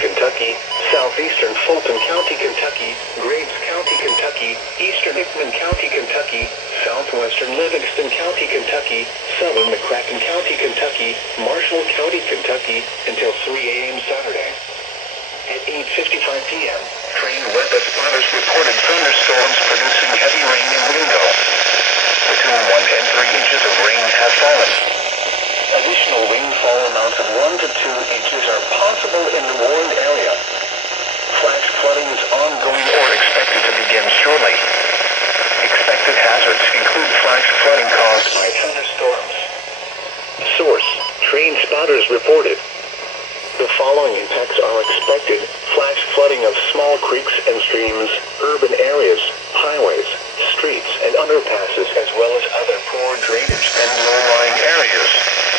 Kentucky, southeastern Fulton County, Kentucky, Graves County, Kentucky, eastern Hickman County, Kentucky, southwestern Livingston County, Kentucky, southern McCracken County, Kentucky, Marshall County, Kentucky, until 3 a.m. Saturday. At 8:55 p.m., trained weather spotters reported thunderstorms producing heavy rain in Wingo. Between 1 and 3 inches of rain have fallen. Additional rainfall amounts of 1 to 2 inches are possible in the warned area. Flash flooding is ongoing or expected to begin shortly. Expected hazards include flash flooding caused by thunderstorms. Source: train spotters reported. The following impacts are expected: flash flooding of small creeks and streams, urban areas, highways, streets and underpasses, as well as other poor drainage and low-lying areas.